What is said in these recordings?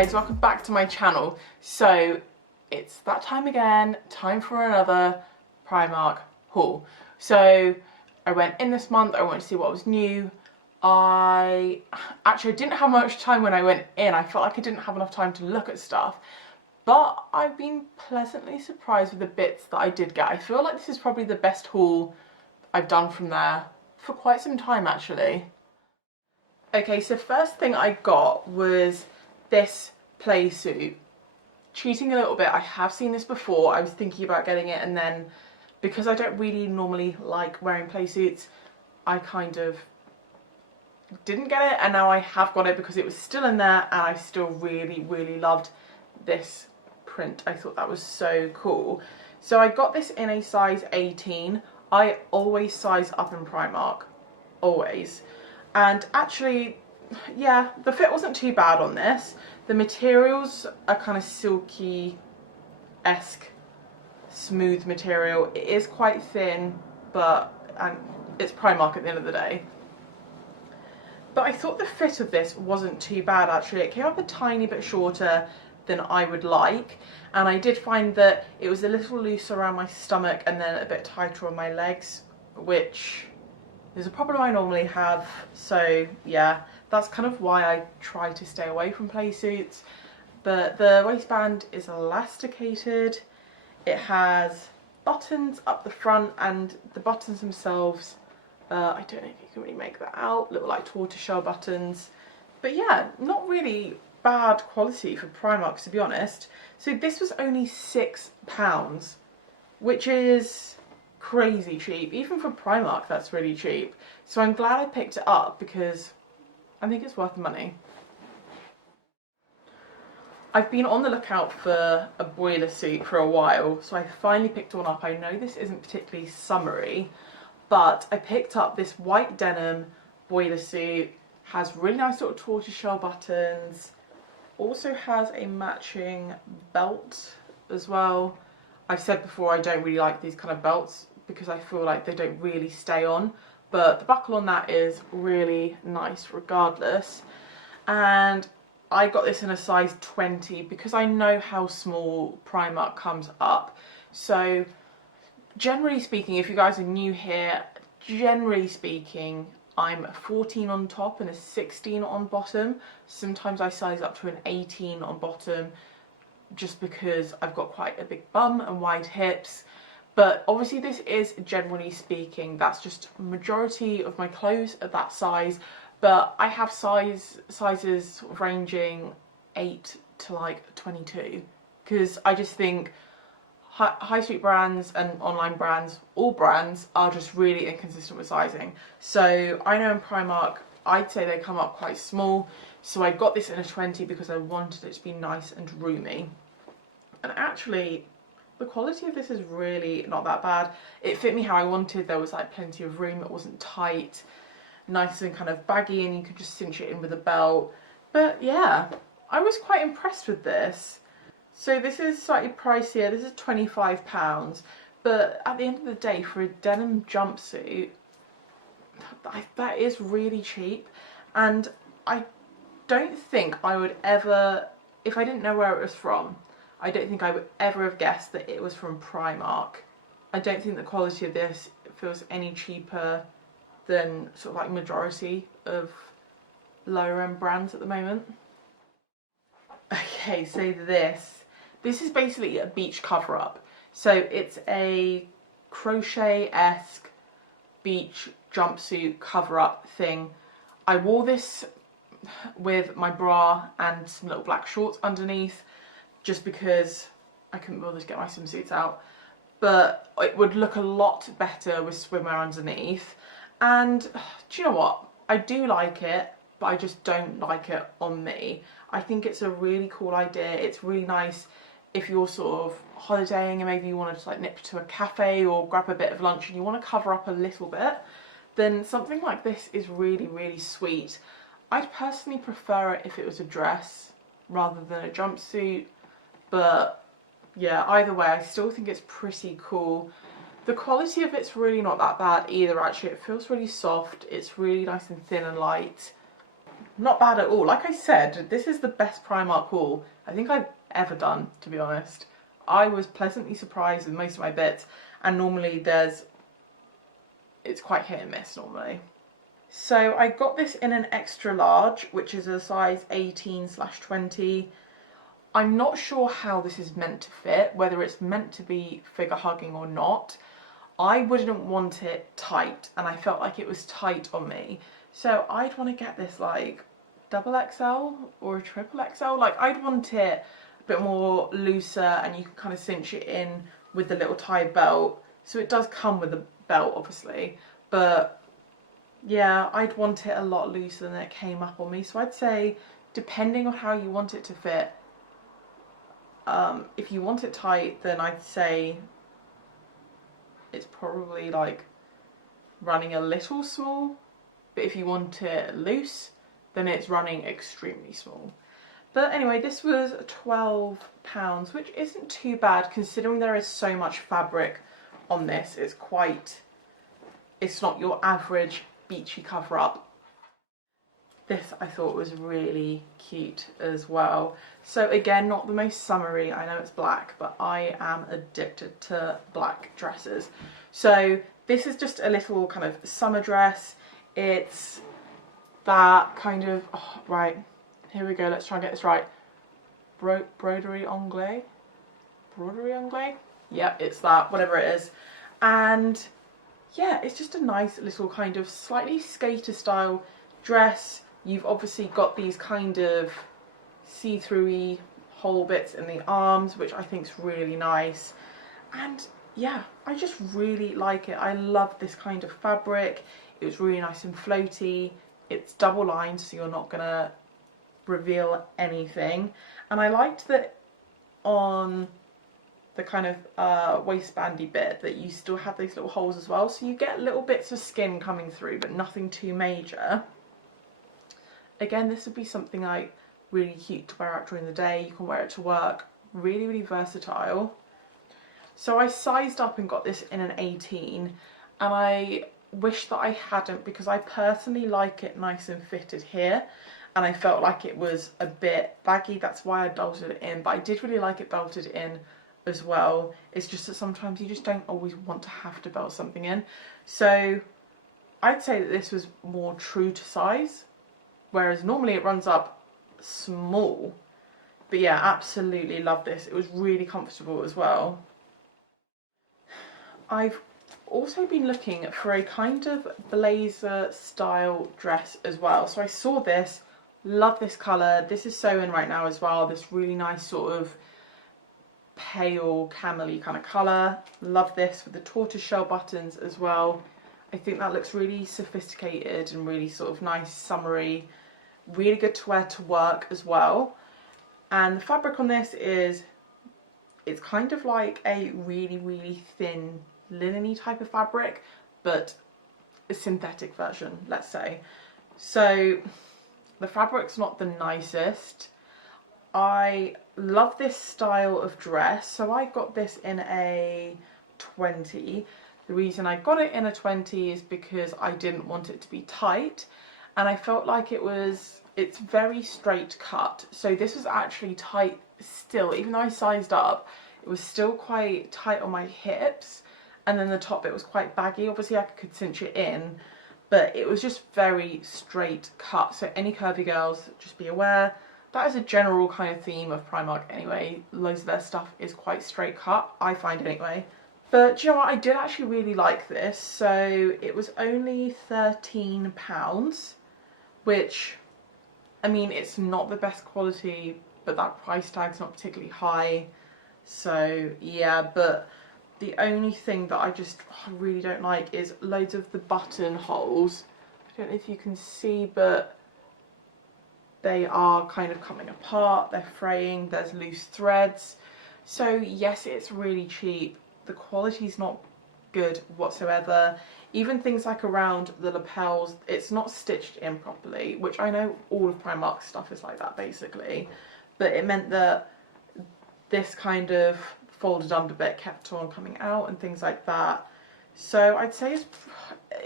guys, welcome back to my channel. So it's that time again, time for another Primark haul. So I went in this month, I wanted to see what was new. I didn't have much time when I went in. I felt like I didn't have enough time to look at stuff, but I've been pleasantly surprised with the bits that I did get. I feel like this is probably the best haul I've done from there for quite some time actually. Okay, so first thing I got was this play suit. Cheating a little bit, I have seen this before. I was thinking about getting it, and then because I don't really normally like wearing play suits, I kind of didn't get it, and now I have got it because it was still in there and I still really loved this print. I thought that was so cool. So I got this in a size 18. I always size up in Primark, always. And actually, yeah, the fit wasn't too bad on this. The materials are kind of silky-esque, smooth material. It is quite thin, but it's Primark at the end of the day. But I thought the fit of this wasn't too bad actually. It came up a tiny bit shorter than I would like, and I did find that it was a little loose around my stomach and then a bit tighter on my legs, which is a problem I normally have. So yeah, that's kind of why I try to stay away from play suits. But the waistband is elasticated. It has buttons up the front, and the buttons themselves, I don't know if you can really make that out, look like tortoiseshell buttons. But yeah, not really bad quality for Primark, to be honest. So this was only £6, which is crazy cheap. Even for Primark, that's really cheap. So I'm glad I picked it up because I think it's worth the money. I've been on the lookout for a boiler suit for a while, so I finally picked one up. I know this isn't particularly summery, but I picked up this white denim boiler suit. Has really nice little tortoiseshell buttons. Also has a matching belt as well. I've said before I don't really like these kind of belts because I feel like they don't really stay on, but the buckle on that is really nice regardless. And I got this in a size 20 because I know how small Primark comes up. So generally speaking, if you guys are new here, generally speaking, I'm a 14 on top and a 16 on bottom. Sometimes I size up to an 18 on bottom just because I've got quite a big bum and wide hips. But obviously this is generally speaking, that's just majority of my clothes at that size. But I have sizes sort of ranging 8 to like 22, because I just think high street brands and online brands, all brands, are just really inconsistent with sizing. So I know in Primark, I'd say they come up quite small. So I got this in a 20 because I wanted it to be nice and roomy. And actually, the quality of this is really not that bad. It fit me how I wanted. There was like plenty of room. It wasn't tight, nice and kind of baggy, and you could just cinch it in with a belt. But yeah, I was quite impressed with this. So this is slightly pricier. This is £25, but at the end of the day, for a denim jumpsuit, that is really cheap. And I don't think I would ever, if I didn't know where it was from, I don't think I would ever have guessed that it was from Primark. I don't think the quality of this feels any cheaper than sort of like majority of lower end brands at the moment. Okay, so this is basically a beach cover up. So it's a crochet-esque beach jumpsuit cover up thing. I wore this with my bra and some little black shorts underneath, just because I couldn't bother to get my swimsuits out. But it would look a lot better with swimwear underneath. And do you know what? I do like it, but I just don't like it on me. I think it's a really cool idea. It's really nice if you're sort of holidaying and maybe you want to like nip to a cafe or grab a bit of lunch and you want to cover up a little bit, then something like this is really sweet. I'd personally prefer it if it was a dress rather than a jumpsuit, but yeah, either way, I still think it's pretty cool. The quality of it's really not that bad either actually. It feels really soft, it's really nice and thin and light. not bad at all. Like I said, this is the best Primark haul I think I've ever done, to be honest. I was pleasantly surprised with most of my bits, and normally it's quite hit and miss normally. So I got this in an extra large, which is a size 18/20. I'm not sure how this is meant to fit, whether it's meant to be figure hugging or not. I wouldn't want it tight, and I felt like it was tight on me. So I'd want to get this like double XL or a triple XL. Like I'd want it a bit more looser, and you can kind of cinch it in with the little tie belt. So it does come with a belt, obviously, but yeah, I'd want it a lot looser than it came up on me. So I'd say, depending on how you want it to fit, if you want it tight, then I'd say it's probably like running a little small, but if you want it loose, then it's running extremely small. But anyway, this was £12, which isn't too bad considering there is so much fabric on this. It's not your average beachy cover up. This I thought was really cute as well. So again, not the most summery, I know it's black, but I am addicted to black dresses. So this is just a little kind of summer dress. It's that kind of, oh, right, here we go, let's try and get this right. Broderie anglais? Broderie anglais? Yeah, it's that, whatever it is. And yeah, it's just a nice little kind of slightly skater style dress. You've obviously got these kind of see-through-y hole bits in the arms, which I think is really nice. And yeah, I just really like it. I love this kind of fabric. It was really nice and floaty. It's double lined, so you're not gonna reveal anything. And I liked that on the kind of waistbandy bit that you still have these little holes as well, so you get little bits of skin coming through, but nothing too major. Again, this would be something like really cute to wear out during the day. You can wear it to work. Really, really versatile. So I sized up and got this in an 18, and I wish that I hadn't, because I personally like it nice and fitted here, and I felt like it was a bit baggy. That's why I belted it in, but I did really like it belted in as well. It's just that sometimes you just don't always want to have to belt something in. So I'd say that this was more true to size, whereas normally it runs up small. But yeah, absolutely love this. It was really comfortable as well. I've also been looking for a kind of blazer style dress as well. So I saw this, love this colour. This is so in right now as well. This really nice sort of pale camel-y kind of colour. Love this with the tortoiseshell buttons as well. I think that looks really sophisticated and really sort of nice, summery. Really good to wear to work as well. And the fabric on this is, it's kind of like a really, really thin linen-y type of fabric, but a synthetic version, let's say. So the fabric's not the nicest. I love this style of dress, so I got this in a 20. The reason I got it in a 20 is because I didn't want it to be tight, and I felt like it's very straight cut. So this was actually tight still, even though I sized up, it was still quite tight on my hips, and then the top bit was quite baggy. Obviously I could cinch it in, but it was just very straight cut. So any curvy girls, just be aware. That is a general kind of theme of Primark anyway. Loads of their stuff is quite straight cut, I find anyway. But do you know what, I did actually really like this. So it was only £13, which, I mean, it's not the best quality, but that price tag's not particularly high. So yeah, but the only thing that I really don't like is loads of the button holes. I don't know if you can see, but they are kind of coming apart, they're fraying, there's loose threads. So yes, it's really cheap. The quality's not good whatsoever. Even things like around the lapels, it's not stitched in properly, which I know all of Primark's stuff is like that basically. But it meant that this kind of folded under bit kept on coming out and things like that. So I'd say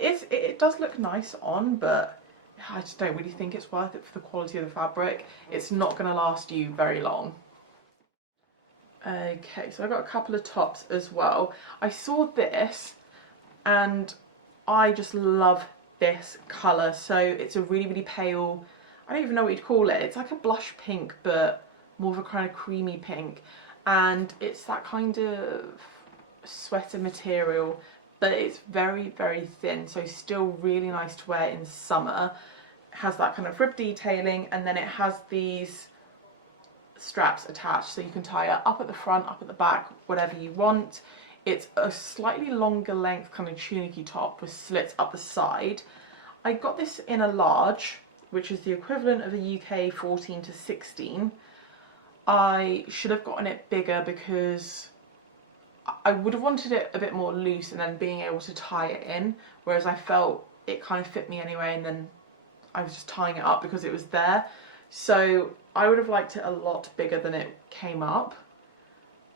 it does look nice on, but it I just don't really think it's worth it for the quality of the fabric. It's not going to last you very long. Okay, so I got a couple of tops as well. I saw this and I just love this colour. So it's a really, really pale, I don't even know what you'd call it. It's like a blush pink, but more of a kind of creamy pink. And it's that kind of sweater material, but it's very, very thin. So still really nice to wear in summer. It has that kind of rib detailing, and then it has these straps attached, so you can tie it up at the front, up at the back, whatever you want. It's a slightly longer length kind of tunicky top with slits up the side. I got this in a large, which is the equivalent of a UK 14 to 16. I should have gotten it bigger because I would have wanted it a bit more loose and then being able to tie it in, whereas I felt it kind of fit me anyway, and then I was just tying it up because it was there. So I would have liked it a lot bigger than it came up.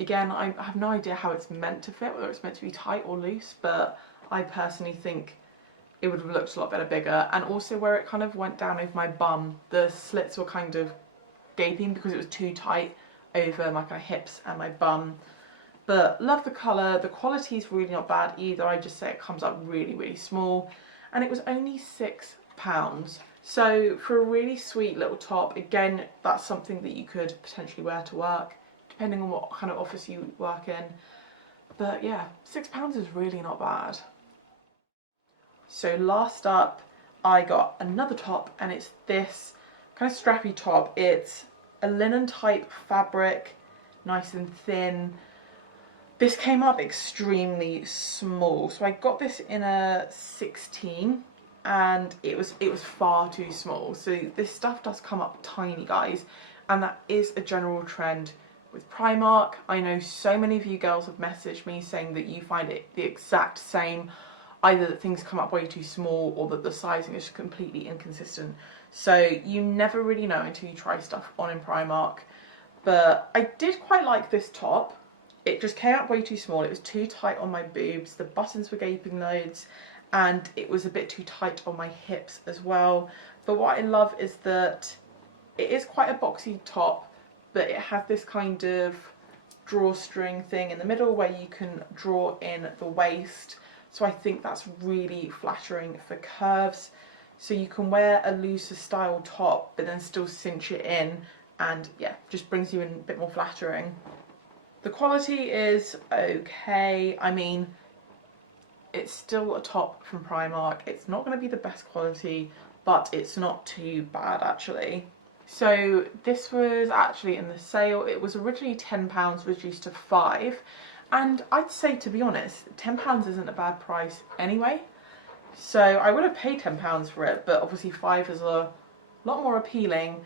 Again, I have no idea how it's meant to fit, whether it's meant to be tight or loose, but I personally think it would have looked a lot better bigger. And also where it kind of went down over my bum, the slits were kind of gaping because it was too tight over my kind of hips and my bum. But love the colour. The quality is really not bad either. I just say it comes up really, really small. And it was only £6. So for a really sweet little top, again, that's something that you could potentially wear to work, depending on what kind of office you work in. But yeah, £6 is really not bad. So last up, I got another top, and it's this kind of strappy top. It's a linen type fabric, nice and thin. This came up extremely small, so I got this in a 16, and it was far too small. So this stuff does come up tiny, guys, and that is a general trend with Primark. I know so many of you girls have messaged me saying that you find it the exact same, either that things come up way too small or that the sizing is completely inconsistent. So you never really know until you try stuff on in Primark. But I did quite like this top. It just came out way too small. It was too tight on my boobs. The buttons were gaping loads, and it was a bit too tight on my hips as well. But what I love is that it is quite a boxy top, but it has this kind of drawstring thing in the middle where you can draw in the waist. So I think that's really flattering for curves. So you can wear a looser style top, but then still cinch it in, and yeah, just brings you in a bit more flattering. The quality is okay. I mean, it's still a top from Primark. It's not going to be the best quality, but it's not too bad actually. So this was actually in the sale. It was originally £10, reduced to £5. And I'd say, to be honest, £10 isn't a bad price anyway. So I would have paid £10 for it, but obviously £5 is a lot more appealing.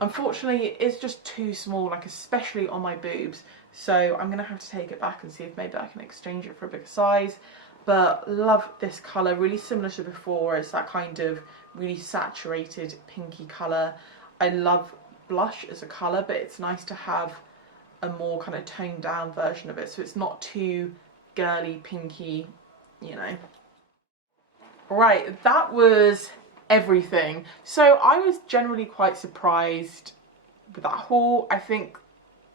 Unfortunately, it is just too small, like especially on my boobs. So I'm going to have to take it back and see if maybe I can exchange it for a bigger size. But love this colour, really similar to before. It's that kind of really saturated pinky colour. I love blush as a colour, but it's nice to have a more kind of toned down version of it, so it's not too girly pinky, you know. Right, that was everything. So I was generally quite surprised with that haul. I think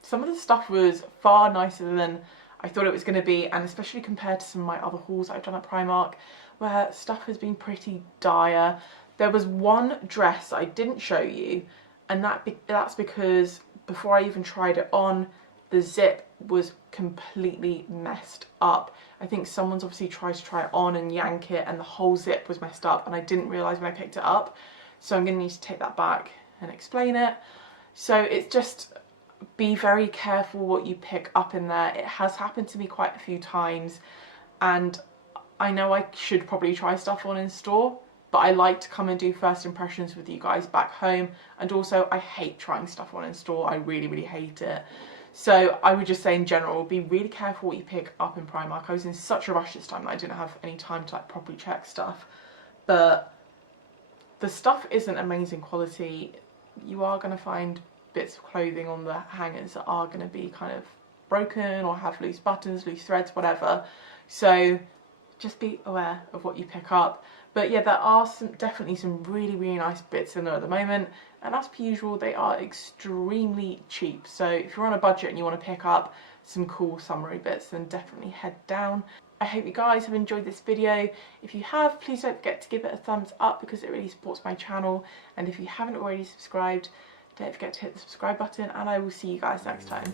some of the stuff was far nicer than I thought it was going to be, and especially compared to some of my other hauls I've done at Primark, where stuff has been pretty dire. There was one dress I didn't show you, and that's because before I even tried it on, the zip was completely messed up. I think someone's obviously tried to try it on and yank it, and the whole zip was messed up, and I didn't realise when I picked it up. So I'm going to need to take that back and explain it. So it's just, be very careful what you pick up in there. It has happened to me quite a few times, and I know I should probably try stuff on in store, but I like to come and do first impressions with you guys back home. And also I hate trying stuff on in store. I really, really hate it. So I would just say in general, be really careful what you pick up in Primark. I was in such a rush this time that I didn't have any time to like properly check stuff. But the stuff isn't amazing quality. You are going to find bits of clothing on the hangers that are going to be kind of broken or have loose buttons, loose threads, whatever. So just be aware of what you pick up. But yeah, there are definitely some really nice bits in there at the moment, and as per usual, they are extremely cheap. So if you're on a budget and you want to pick up some cool summary bits, then definitely head down. I hope you guys have enjoyed this video. If you have, please don't forget to give it a thumbs up because it really supports my channel. And if you haven't already subscribed, don't forget to hit the subscribe button, and I will see you guys next time.